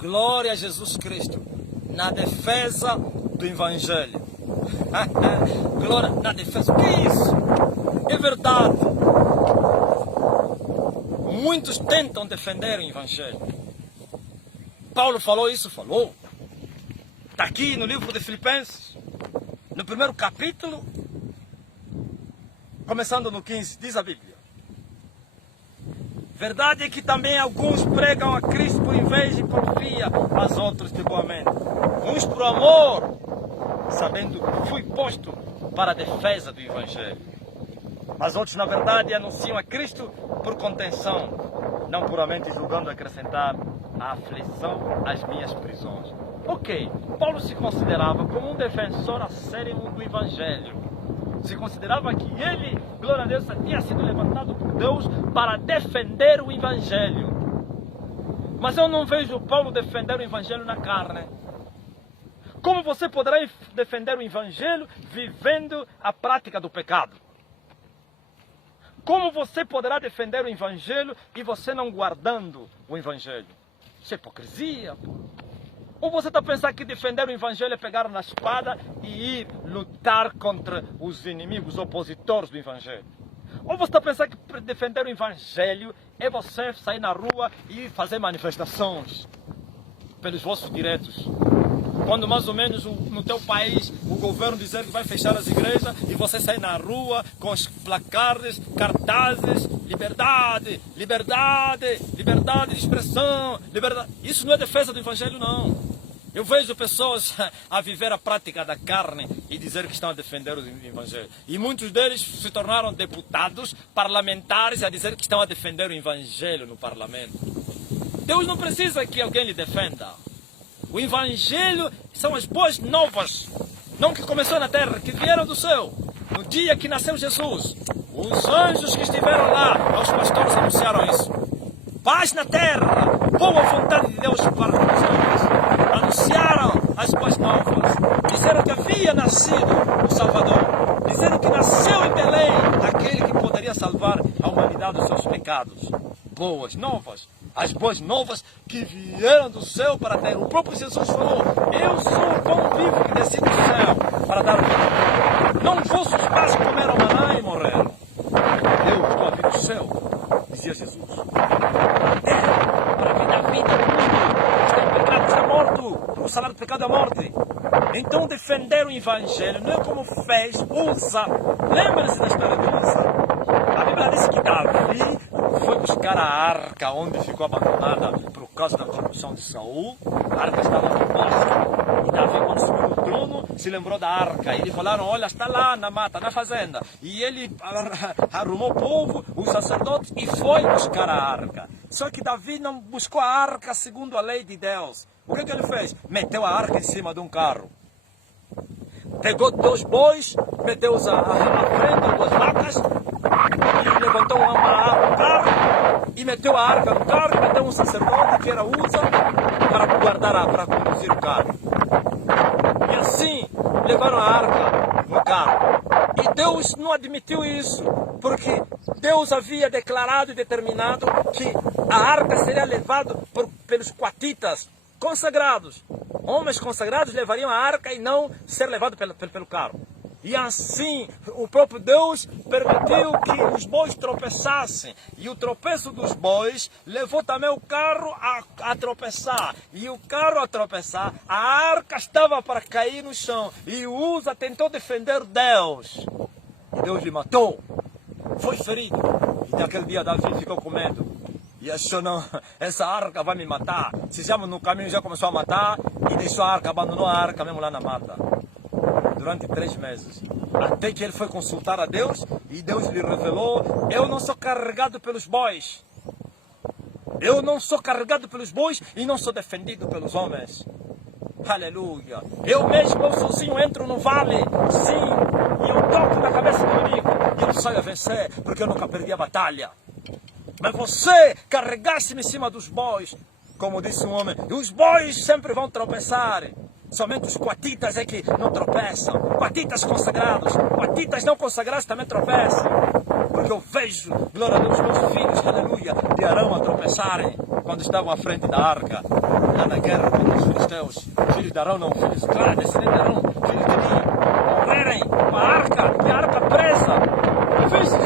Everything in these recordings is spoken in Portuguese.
Glória a Jesus Cristo na defesa do Evangelho. Glória na defesa. O que é isso? É verdade. Muitos tentam defender o Evangelho. Paulo falou isso? Falou. Está aqui no livro de Filipenses, no primeiro capítulo, começando no 15, diz a Bíblia. Verdade é que também alguns pregam a Cristo por inveja e porfia, mas outros de boa mente. Uns por amor, sabendo que fui posto para a defesa do Evangelho. Mas outros, na verdade, anunciam a Cristo por contenção, não puramente julgando acrescentar a aflição às minhas prisões. Ok, Paulo se considerava como um defensor acérrimo do Evangelho. Se considerava que ele, glória a Deus, tinha sido levantado por Deus para defender o Evangelho. Mas eu não vejo Paulo defender o Evangelho na carne. Como você poderá defender o Evangelho vivendo a prática do pecado? Como você poderá defender o Evangelho e você não guardando o Evangelho? Isso é hipocrisia, pô. Ou você está pensando que defender o Evangelho é pegar na espada e ir lutar contra os inimigos, os opositores do Evangelho? Ou você está pensando que defender o Evangelho é você sair na rua e fazer manifestações pelos vossos direitos? Quando mais ou menos no teu país o governo dizer que vai fechar as igrejas e você sair na rua com os placares, cartazes, liberdade, liberdade, liberdade de expressão, liberdade. Isso não é defesa do Evangelho, não. Eu vejo pessoas a viver a prática da carne e dizer que estão a defender o Evangelho. E muitos deles se tornaram deputados, parlamentares, a dizer que estão a defender o Evangelho no parlamento. Deus não precisa que alguém lhe defenda. O Evangelho são as boas novas, não que começou na terra, que vieram do céu. No dia que nasceu Jesus, os anjos que estiveram lá, aos pastores anunciaram isso. Paz na terra, boa vontade de Deus para os homens. Anunciaram as boas novas. Disseram que havia nascido o Salvador. Disseram que nasceu em Belém aquele que poderia salvar a humanidade dos seus pecados. Boas novas. As boas novas que vieram do céu para a terra. O próprio Jesus falou: eu sou o pão vivo que desci do céu para dar vida. Não vossos pais comeram maná e morreram. Eu estou a vir do céu, dizia Jesus. Para vir da vida do mundo. Está em pecado, está morto. O salário do pecado é a morte. Então defender o Evangelho não é como fez Uza. Lembra-se da história de Uza? A Bíblia diz que Davi foi buscar a arca onde ficou abandonada por causa da corrupção de Saul. A arca estava no bosque. E Davi, quando subiu no trono, se lembrou da arca. E lhe falaram: olha, está lá na mata, na fazenda. E ele arrumou o povo, os sacerdotes, e foi buscar a arca. Só que Davi não buscou a arca segundo a lei de Deus. O que ele fez? Meteu a arca em cima de um carro. Pegou 2 bois, meteu-os à frente, 2 vacas, e levantou um carro, e meteu a arca no carro, e meteu um sacerdote, que era Uza, para guardar, para conduzir o carro. E assim, levaram a arca no carro. E Deus não admitiu isso, porque Deus havia declarado e determinado que a arca seria levada pelos coatitas consagrados. Homens consagrados levariam a arca e não ser levado pelo carro. E assim, o próprio Deus permitiu que os bois tropeçassem. E o tropeço dos bois levou também o carro a tropeçar. E o carro a tropeçar, a arca estava para cair no chão. E Uza tentou defender Deus. E Deus lhe matou. Foi ferido. E naquele dia Davi ficou com medo. E achou: não, essa arca vai me matar. Se já no caminho já começou a matar e deixou a arca, abandonou a arca mesmo lá na mata. Durante 3 meses. Até que ele foi consultar a Deus e Deus lhe revelou: eu não sou carregado pelos bois. Eu não sou carregado pelos bois e não sou defendido pelos homens. Aleluia. Eu mesmo, eu sozinho entro no vale. Sim. E eu toco na cabeça do inimigo. E eu saio a vencer porque eu nunca perdi a batalha. Mas você carregasse-me em cima dos bois, como disse um homem, e os bois sempre vão tropeçar. Somente os coatitas é que não tropeçam. Coatitas consagrados. Coatitas não consagrados também tropeçam. porque eu vejo, glória a Deus, meus filhos, aleluia, de Arão a tropeçarem quando estavam à frente da arca, lá na guerra contra os filisteus. Filhos de Arão, não, filhos, claro, descendentes de Arão, filhos de Eli, morrerem com a arca, e a arca presa. Vistes?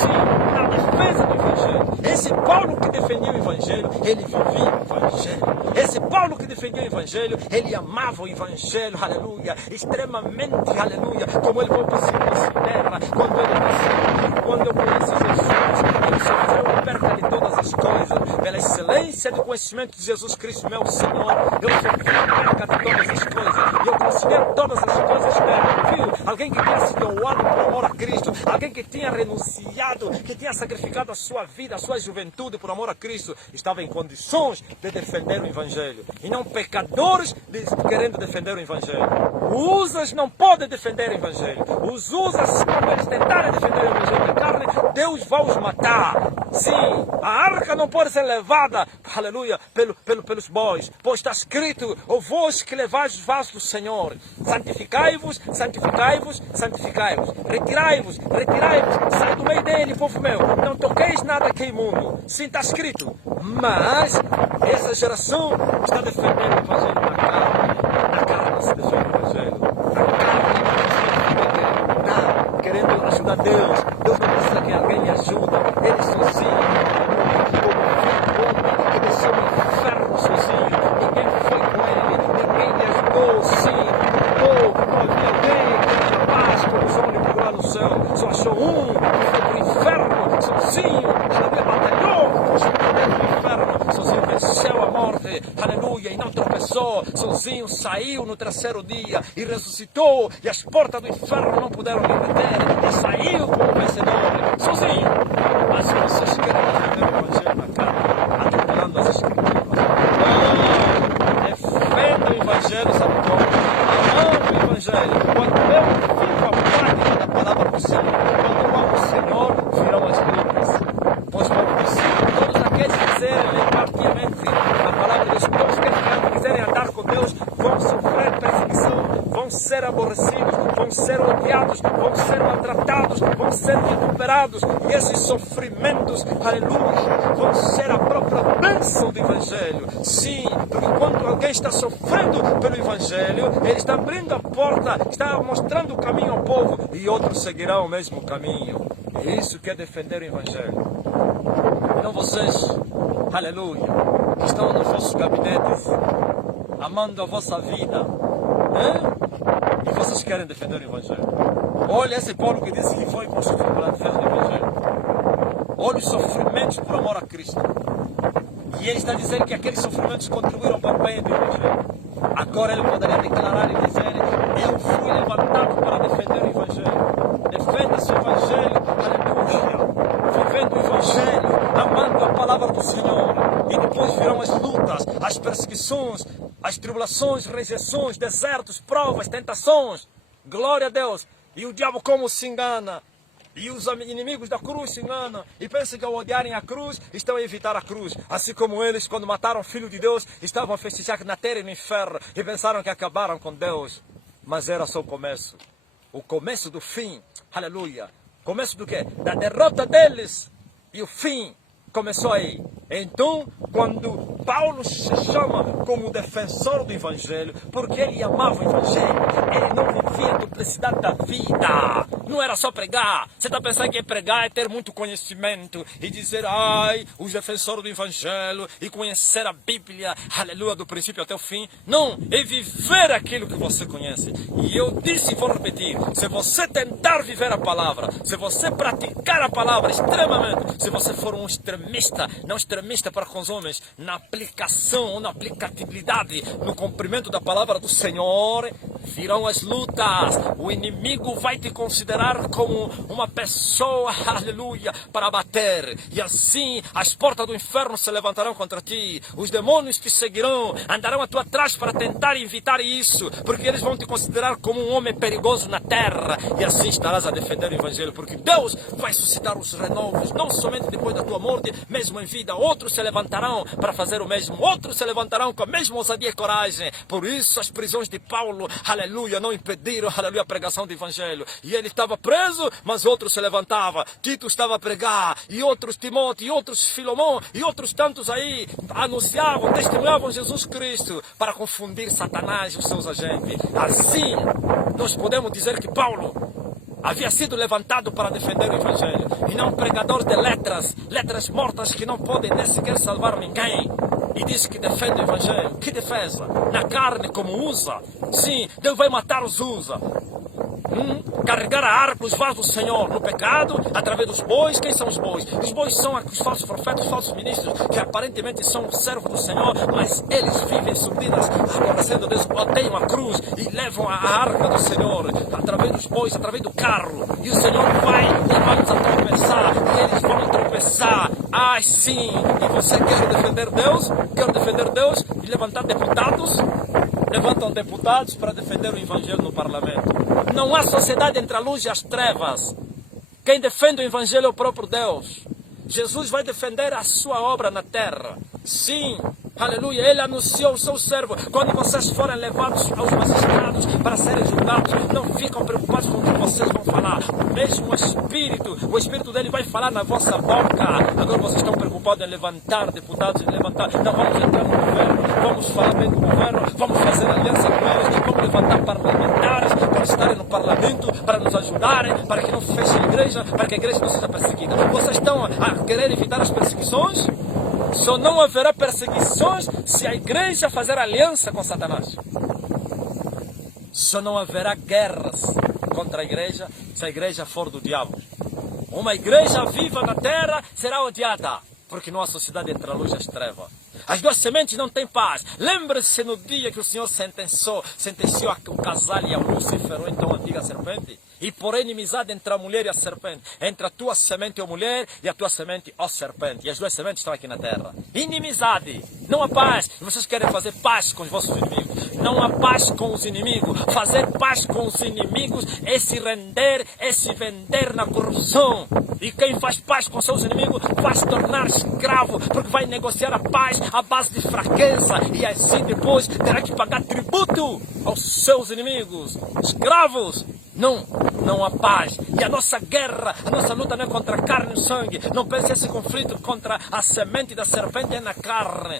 Sim, na defesa do Evangelho. Esse Paulo que defendia o Evangelho, ele vivia o Evangelho. Esse Paulo que defendia o Evangelho, ele amava o Evangelho, aleluia, extremamente, aleluia, como ele foi possível nessa terra, quando ele disse, quando eu conheci Jesus, ele sofreu a perda de todas as coisas, pela excelência do conhecimento de Jesus Cristo, meu Senhor, eu sofri a perda de todas as coisas, e eu considero todas as coisas dela, viu? Alguém que tinha se doado por amor a Cristo, alguém que tinha renunciado, que tinha sacrificado a sua vida, a sua juventude por amor a Cristo, estava em condições de defender o Evangelho. E não pecadores querendo defender o Evangelho. Os usas não podem defender o Evangelho. Os usas, quando eles tentarem defender o Evangelho da carne, Deus vai os matar. Sim, a arca não pode ser levada, aleluia, pelos bois. Pois está escrito, ó vós que levais os vasos do Senhor, santificai-vos, santificai-vos, santificai-vos. Retirai-vos, retirai-vos, sai do meio dele, povo meu. Não toqueis nada que é imundo. Sim, está escrito. Mas essa geração está defendendo o Evangelho na carne. Na carne se defende o Evangelho. Na carne está querendo ajudar Deus. Deus não precisa que alguém lhe ajude. Ele sozinho, como que desceu no inferno sozinho. Ninguém foi com ele, ninguém lhe ajudou. Sim, não havia alguém que era capaz, como os homens que lá no céu. Só achou um que foi para o inferno sozinho. Aleluia, batalhou com os poderes do inferno. Sozinho venceu a morte. Aleluia, e não tropeçou. Sozinho saiu no terceiro dia e ressuscitou. E as portas do inferno não puderam lhe reter. E saiu como vencedor. Sozinho. Mas vocês querem defender o Evangelho na carne, atropelando as Escrituras. Defenda o Evangelho, sabe como? Amando o Evangelho. Quando eu vivo a prática da palavra do Senhor, quando eu amo o Senhor, virão as lutas. Pois Paulo disse, todos aqueles que quiserem ler partiamente a palavra de Deus, todos aqueles que quiserem andar com Deus, vão sofrer perseguição, vão ser aborrecidos, vão ser odiados, vão ser maltratados, vão ser vituperados. E esses sofrimentos, aleluia, vão ser a própria bênção do Evangelho. Sim, porque quando alguém está sofrendo pelo Evangelho, ele está abrindo a porta, está mostrando o caminho ao povo, e outros seguirão o mesmo caminho. É isso que é defender o Evangelho. Então vocês, aleluia, que estão nos vossos gabinetes, amando a vossa vida, e vocês querem defender o Evangelho. Olha esse Paulo que disse que foi por sofrer pela defesa do Evangelho. Olha os sofrimentos por amor a Cristo. E ele está dizendo que aqueles sofrimentos contribuíram para o bem do Evangelho. Agora ele poderia declarar e dizer, eu fui levantado para defender o Evangelho. Defenda-se o Evangelho, aleluia. Vivendo o Evangelho, amando a palavra do Senhor. E depois virão as lutas, as perseguições, as tribulações, rejeições, desertos, provas, tentações. Glória a Deus. E o diabo como se engana. E os inimigos da cruz se enganam e pensam que ao odiarem a cruz, estão a evitar a cruz. Assim como eles, quando mataram o Filho de Deus, estavam a festejar na terra e no inferno e pensaram que acabaram com Deus. Mas era só o começo. O começo do fim. Aleluia. Começo do quê? Da derrota deles. E o fim começou aí. Então, quando Paulo se chama como defensor do Evangelho, porque ele amava o Evangelho, ele não vivia a duplicidade da vida. Não era só pregar. Você está pensando que pregar é ter muito conhecimento e dizer, ai, os defensores do Evangelho e conhecer a Bíblia, aleluia, do princípio até o fim. Não, é viver aquilo que você conhece. E eu disse e vou repetir, se você tentar viver a palavra, se você praticar a palavra extremamente, se você for um extremista, não extremista para com os homens, na aplicação ou na aplicabilidade, no cumprimento da palavra do Senhor, virão as lutas. O inimigo vai te considerar como uma pessoa, aleluia, para bater. E assim as portas do inferno se levantarão contra ti. Os demônios te seguirão, andarão a tua trás para tentar evitar isso, porque eles vão te considerar como um homem perigoso na terra. E assim estarás a defender o Evangelho, porque Deus vai suscitar os renovos, não somente depois da tua morte, mesmo em vida. Outros se levantarão para fazer o mesmo. Outros se levantarão com a mesma ousadia e coragem. Por isso as prisões de Paulo, aleluia, não impediram, aleluia, a pregação do evangelho. E ele estava preso, mas outro se levantava. Tito estava a pregar, e outros Timóteo, e outros Filomão, e outros tantos aí anunciavam, testemunhavam Jesus Cristo para confundir Satanás e os seus agentes. Assim, nós podemos dizer que Paulo havia sido levantado para defender o evangelho, e não um pregador de letras mortas que não podem nem sequer salvar ninguém. E diz que defende o evangelho. Que defesa? Na carne, como usa. Sim, Deus vai matar os usa. Carregar a arca, os vasos do Senhor no pecado, através dos bois. Quem são os bois? Os bois são os falsos profetas, os falsos ministros, que aparentemente são servos do Senhor, mas eles vivem subidas, aborrecendo Deus, odeiam a cruz e levam a arca do Senhor, através dos bois, através do carro. E o Senhor vai levá-los a tropeçar, e eles vão tropeçar. Ah, sim! E você quer defender Deus? Quer defender Deus e levantar deputados? Levantam deputados para defender o evangelho no parlamento. Não há sociedade entre a luz e as trevas. Quem defende o evangelho é o próprio Deus. Jesus vai defender a sua obra na terra. Sim, aleluia, ele anunciou o seu servo. Quando vocês forem levados aos magistrados para serem julgados, não ficam preocupados com o que vocês vão falar. O mesmo Espírito, o Espírito dele vai falar na vossa boca. Agora vocês estão preocupados em levantar deputados, em levantar. Não, vamos entrar no governo, vamos falar bem do governo, vamos fazer aliança com eles, vamos levantar parlamentares para estarem no parlamento, para nos ajudarem, para que não feche a igreja, para que a igreja não seja perseguida. Vocês estão a querer evitar as perseguições? Só não haverá perseguições se a igreja fazer aliança com Satanás. Só não haverá guerras contra a igreja se a igreja for do diabo. Uma igreja viva na terra será odiada, porque não há sociedade entre a luz e as trevas. As duas sementes não têm paz. Lembre-se no dia que o Senhor sentenciou o casal e a Lúcifer, ou então a antiga serpente, e por inimizade entre a mulher e a serpente, entre a tua semente, ó mulher, e a tua semente, ó serpente. E as duas sementes estão aqui na terra. Inimizade, não há paz. E vocês querem fazer paz com os vossos inimigos. Não há paz com os inimigos. Fazer paz com os inimigos é se render, é se vender na corrupção. E quem faz paz com seus inimigos vai se tornar escravo, porque vai negociar a paz à base de fraqueza, e assim depois terá que pagar tributo aos seus inimigos. Escravos! Não há paz. E a nossa guerra, a nossa luta não é contra a carne e o sangue. Não pense esse conflito contra a semente da serpente é na carne.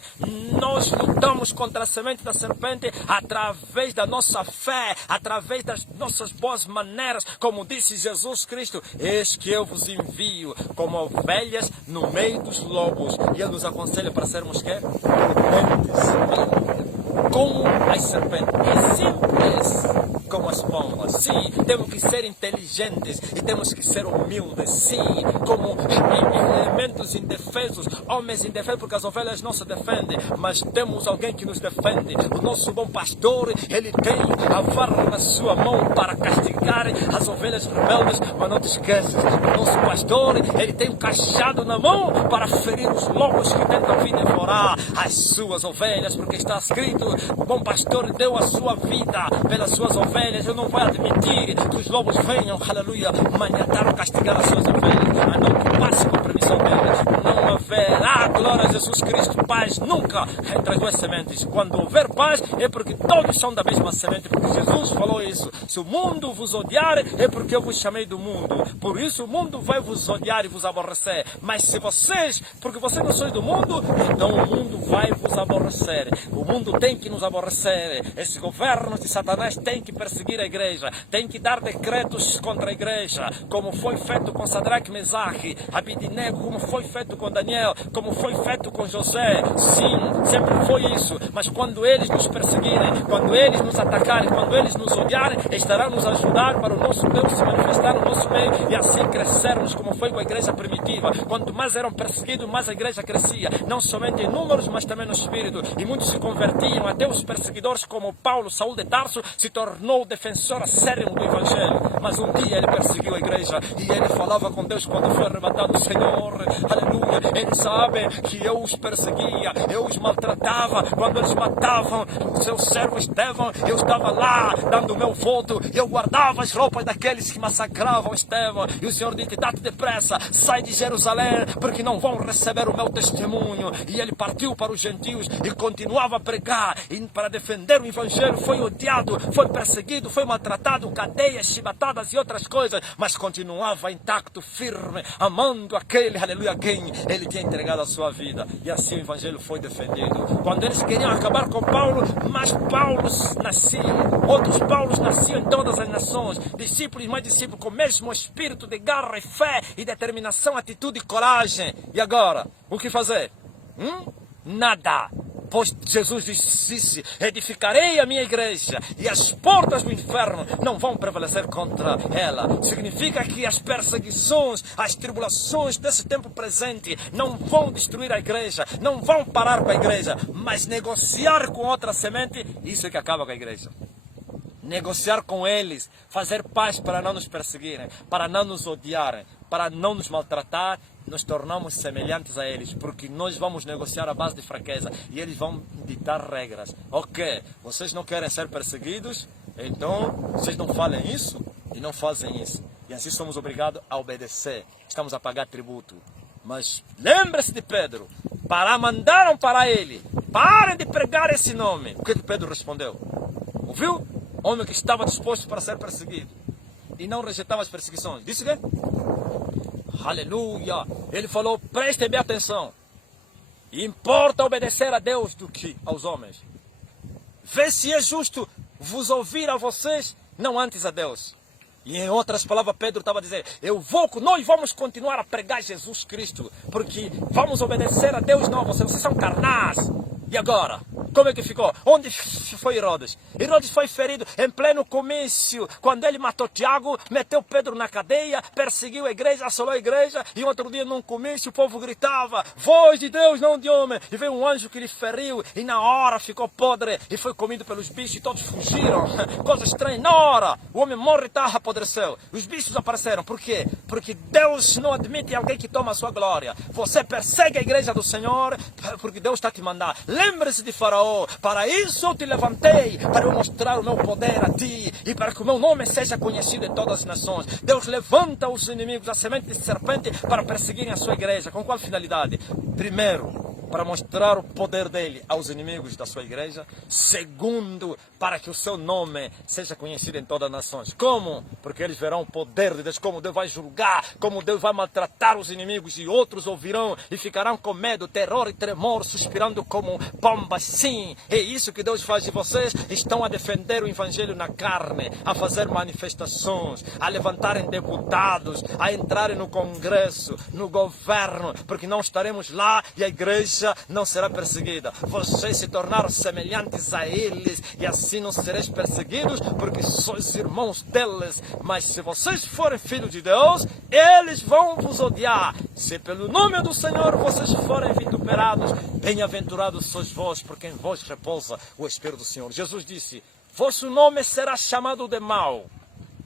Nós lutamos contra a semente da serpente através da nossa fé, através das nossas boas maneiras, como disse Jesus Cristo: eis que eu vos envio como ovelhas no meio dos lobos. E Ele nos aconselha para sermos quê? Prudentes. Como as serpentes. É simples como as pombas. Sim, temos que ser inteligentes e temos que ser humildes. Sim, como elementos indefesos, homens indefesos, porque as ovelhas não se defendem, mas temos alguém que nos defende. O nosso bom pastor, ele tem a vara na sua mão para castigar as ovelhas rebeldes. Mas não te esqueças, o nosso pastor, ele tem um cajado na mão para ferir os lobos que tentam vir devorar as suas ovelhas, porque está escrito: o bom pastor deu a sua vida pelas suas ovelhas. Eu não vou admitir que os lobos venham, aleluia, maniatar ou castigar as suas ovelhas, a não que passe com a permissão deles. Não haverá, glória a Jesus Cristo, paz nunca entre as duas sementes. Quando houver paz é porque todos são da mesma semente, porque Jesus falou isso: se o mundo vos odiar é porque eu vos chamei do mundo, por isso o mundo vai vos odiar e vos aborrecer. Mas se vocês, porque vocês não sois do mundo, então o mundo vai vos aborrecer. O mundo tem que nos aborrecer. Esse governo de Satanás tem que perseguir a igreja, tem que dar decretos contra a igreja, como foi feito com Sadraque, Mesaque, Abidinego, como foi feito com Daniel, como foi feito com José. Sim, sempre foi isso. Mas quando eles nos perseguirem, quando eles nos atacarem, quando eles nos odiarem, estarão nos ajudar para o nosso Deus se manifestar no nosso meio e assim crescermos, como foi com a igreja primitiva. Quanto mais eram perseguidos, mais a igreja crescia, não somente em números, mas também no espírito. E muitos se convertiam, até os perseguidores como Paulo, Saul de Tarso, se tornou defensor acérrimo do evangelho. Mas um dia ele perseguiu a igreja e ele falava com Deus quando foi arrebatado: Senhor, aleluia, eles sabem que eu os perseguia, eu os maltratava, estava, quando eles matavam o seu servo Estevão, eu estava lá dando o meu voto, eu guardava as roupas daqueles que massacravam Estevão, e o Senhor disse, dá-te depressa, sai de Jerusalém, porque não vão receber o meu testemunho. E ele partiu para os gentios e continuava a pregar, e para defender o evangelho foi odiado, foi perseguido, foi maltratado, cadeias, chibatadas e outras coisas, mas continuava intacto, firme, amando aquele, aleluia, quem ele tinha entregado a sua vida. E assim o evangelho foi defendido. Quando eles queriam acabar com Paulo, mas Paulo nascia, outros Paulos nasciam em todas as nações, discípulos mais discípulos, com o mesmo espírito de garra e fé e determinação, atitude e coragem. E agora, o que fazer? Nada. Pois Jesus disse, edificarei a minha igreja e as portas do inferno não vão prevalecer contra ela. Significa que as perseguições, as tribulações desse tempo presente não vão destruir a igreja, não vão parar com a igreja, mas negociar com outra semente, isso é que acaba com a igreja. Negociar com eles, fazer paz para não nos perseguirem, para não nos odiarem, para não nos maltratar, nos tornamos semelhantes a eles, porque nós vamos negociar a base de fraqueza e eles vão ditar regras. Ok, vocês não querem ser perseguidos, então vocês não falem isso e não fazem isso. E assim somos obrigados a obedecer, estamos a pagar tributo. Mas lembre-se de Pedro, mandaram para ele, parem de pregar esse nome. O que Pedro respondeu? Ouviu? Homem que estava disposto para ser perseguido e não rejeitava as perseguições. Disse que? Aleluia! Ele falou, prestem bem atenção. Importa obedecer a Deus do que aos homens. Vê se é justo vos ouvir a vocês, não antes a Deus. E em outras palavras, Pedro estava dizendo, nós vamos continuar a pregar Jesus Cristo, porque vamos obedecer a Deus, não, vocês são carnais. E agora? Como é que ficou? Onde foi Herodes? Herodes foi ferido em pleno comício. Quando ele matou Tiago, meteu Pedro na cadeia, perseguiu a igreja, assolou a igreja. E outro dia num comício o povo gritava, voz de Deus, não de homem. E veio um anjo que lhe feriu e na hora ficou podre e foi comido pelos bichos e todos fugiram. Coisa estranha. Na hora o homem morre e apodreceu. Os bichos apareceram. Por quê? Porque Deus não admite alguém que toma a sua glória. Você persegue a igreja do Senhor porque Deus está te mandando. Lembre-se de Faraó. Para isso eu te levantei, para eu mostrar o meu poder a ti e para que o meu nome seja conhecido em todas as nações. Deus levanta os inimigos, a semente de serpente, para perseguirem a sua igreja. Com qual finalidade? Primeiro, para mostrar o poder dele aos inimigos da sua igreja. Segundo, para que o seu nome seja conhecido em todas as nações. Como? Porque eles verão o poder de Deus, como Deus vai julgar, como Deus vai maltratar os inimigos, e outros ouvirão e ficarão com medo, terror e tremor, suspirando como pombas. Sim, é isso que Deus faz de vocês. Estão a defender o evangelho na carne, a fazer manifestações, a levantarem deputados, a entrarem no congresso, no governo, porque não estaremos lá e a igreja não será perseguida. Vocês se tornaram semelhantes a eles e assim não sereis perseguidos, porque sois irmãos deles. Mas se vocês forem filhos de Deus, eles vão vos odiar. Se pelo nome do Senhor vocês forem vituperados, bem-aventurados sois vós, porque em vós repousa o Espírito do Senhor. Jesus disse, vosso nome será chamado de mau.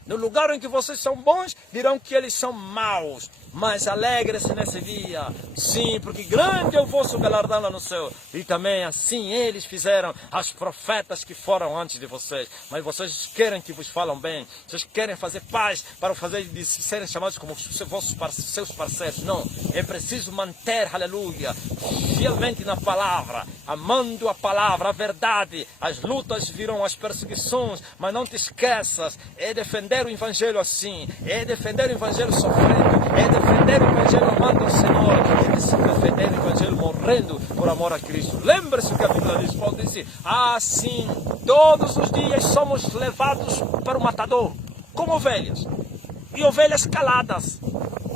No lugar em que vocês são bons, dirão que eles são maus. Mas alegre-se nesse dia. Sim, porque grande é o vosso galardão lá no céu. E também assim eles fizeram aos profetas que foram antes de vocês. Mas vocês querem que vos falam bem. Vocês querem fazer paz para fazer de serem chamados como seus parceiros. Não, é preciso manter, aleluia, fielmente na palavra, amando a palavra, a verdade. As lutas virão, as perseguições, mas não te esqueças, é defender o evangelho assim, é defender o evangelho sofrendo, é defender o evangelho amando o Senhor, é defender o evangelho morrendo por amor a Cristo. Lembre-se o que a Bíblia diz. Paulo disse, assim, todos os dias somos levados para o matador, como ovelhas, e ovelhas caladas.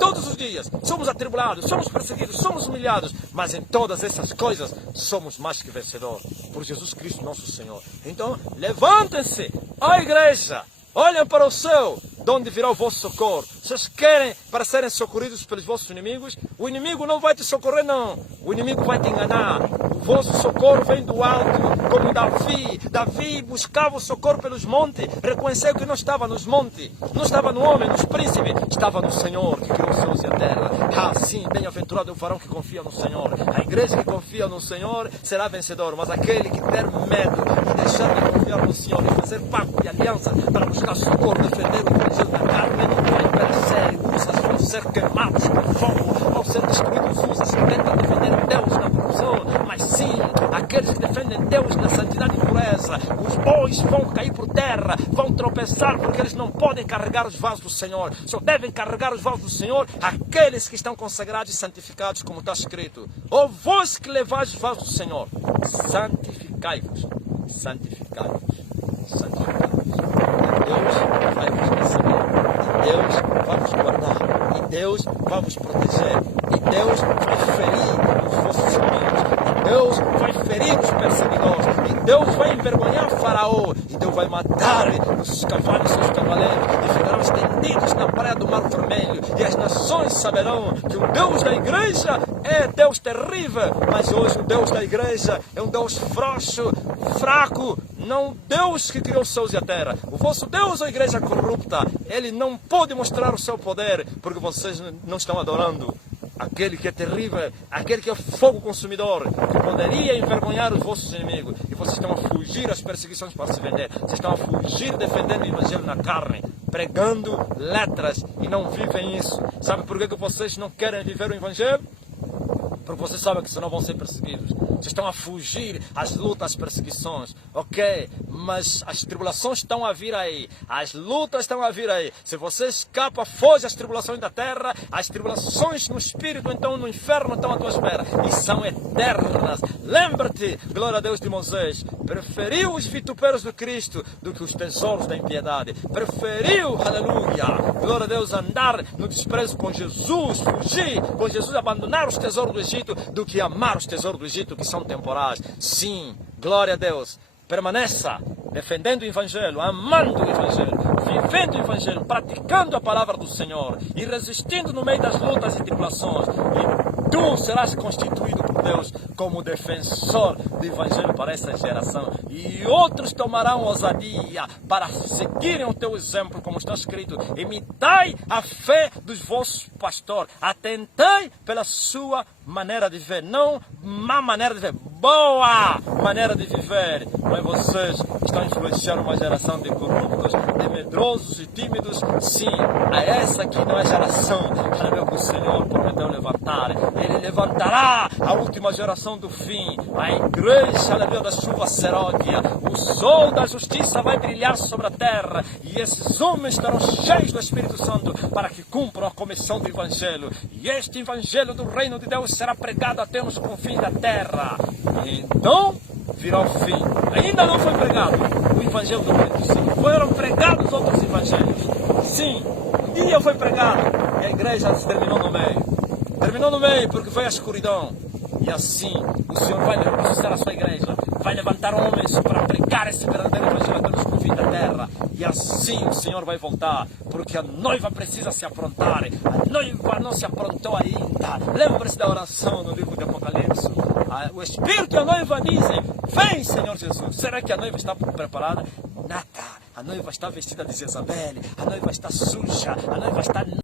Todos os dias somos atribulados, somos perseguidos, somos humilhados, mas em todas essas coisas somos mais que vencedores por Jesus Cristo nosso Senhor. Então, levantem-se, ó igreja, olhem para o céu, de onde virá o vosso socorro. Vocês querem para serem socorridos pelos vossos inimigos? O inimigo não vai te socorrer, não. O inimigo vai te enganar. O vosso socorro vem do alto, como Davi. Davi buscava o socorro pelos montes, reconheceu que não estava nos montes, não estava no homem, nos príncipes, estava no Senhor que criou os céus e a terra. Ah, sim, bem-aventurado é o varão que confia no Senhor. A igreja que confia no Senhor será vencedor, mas aquele que ter medo e deixar de confiar no Senhor e fazer pacto e aliança para buscar socorro, defender o evangelho da carne, vai perecer. Usas vão ser queimados com fogo, vão ser destruídos. Usas que tentam defender Deus na corrupção, mas sim, aqueles que defendem Deus na santidade e pureza, os bois vão cair por terra, vão tropeçar, porque eles não podem carregar os vasos do Senhor. Só devem carregar os vasos do Senhor aqueles que estão consagrados e santificados, como está escrito. Ó vós que levais os vasos do Senhor, santificai-vos, santificai-vos, santificai-vos. E Deus vai vos receber, e Deus vai vos guardar, e Deus vai vos proteger, e Deus vai ferir os vossos inimigos, e Deus vai ferir os perseguidores, e Deus vai envergonhar Faraó, e Deus vai matar os cavalos e seus cavaleiros, e ficarão estendidos na praia do Mar Vermelho, e as nações saberão que o Deus da igreja é Deus terrível, mas hoje o Deus da igreja é um Deus frouxo, fraco, não Deus que criou os céus e a terra. O vosso Deus é a igreja corrupta, ele não pode mostrar o seu poder, porque vocês não estão adorando aquele que é terrível, aquele que é fogo consumidor, que poderia envergonhar os vossos inimigos. E vocês estão a fugir às perseguições para se vender. Vocês estão a fugir defendendo o evangelho na carne, pregando letras e não vivem isso. Sabe por que vocês não querem viver o evangelho? Porque vocês sabem que senão vão ser perseguidos. Vocês estão a fugir às lutas, às perseguições. Ok, mas as tribulações estão a vir aí. As lutas estão a vir aí. Se você escapa, foge às tribulações da terra, as tribulações no espírito, então no inferno estão à tua espera. E são eternas. Lembra-te, glória a Deus, de Moisés. Preferiu os vitupérios do Cristo do que os tesouros da impiedade. Preferiu, aleluia, glória a Deus, andar no desprezo com Jesus, fugir com Jesus, abandonar os tesouros do Egito, do que amar os tesouros do Egito, que são temporais. Sim, glória a Deus. Permaneça defendendo o Evangelho, amando o Evangelho, vivendo o Evangelho, praticando a palavra do Senhor e resistindo no meio das lutas e tribulações. E tu serás constituído por Deus como defensor do Evangelho para essa geração. E outros tomarão ousadia para seguirem o teu exemplo, como está escrito. Imitai a fé dos vossos pastores. Atentai pela sua maneira de viver, não má maneira de viver, boa maneira de viver. Mas vocês estão influenciando uma geração de corruptos, de medrosos e tímidos. Sim, a essa aqui não é geração, aleluia, que o Senhor prometeu levantar. Ele levantará a última geração do fim, a igreja, aleluia, da chuva seródia. O sol da justiça vai brilhar sobre a terra, e esses homens estarão cheios do Espírito Santo para que cumpram a comissão do Evangelho. E este Evangelho do Reino de Deus será pregado até os confins da terra. E então virá o fim. Ainda não foi pregado o Evangelho do Reino do Senhor. Foram pregados outros evangelhos. Sim, um dia foi pregado e a igreja se terminou no meio. Terminou no meio porque foi a escuridão. E assim o Senhor vai ressuscitar a sua igreja. Vai levantar homens para pregar esse verdadeiro Evangelho até os confins da terra. E assim o Senhor vai voltar, porque a noiva precisa se aprontar. A noiva não se aprontou ainda. Lembre-se da oração no livro de Apocalipse. O Espírito e a noiva dizem: vem, Senhor Jesus. Será que a noiva está preparada? Nada. A noiva está vestida de Jezabel. A noiva está suja. A noiva está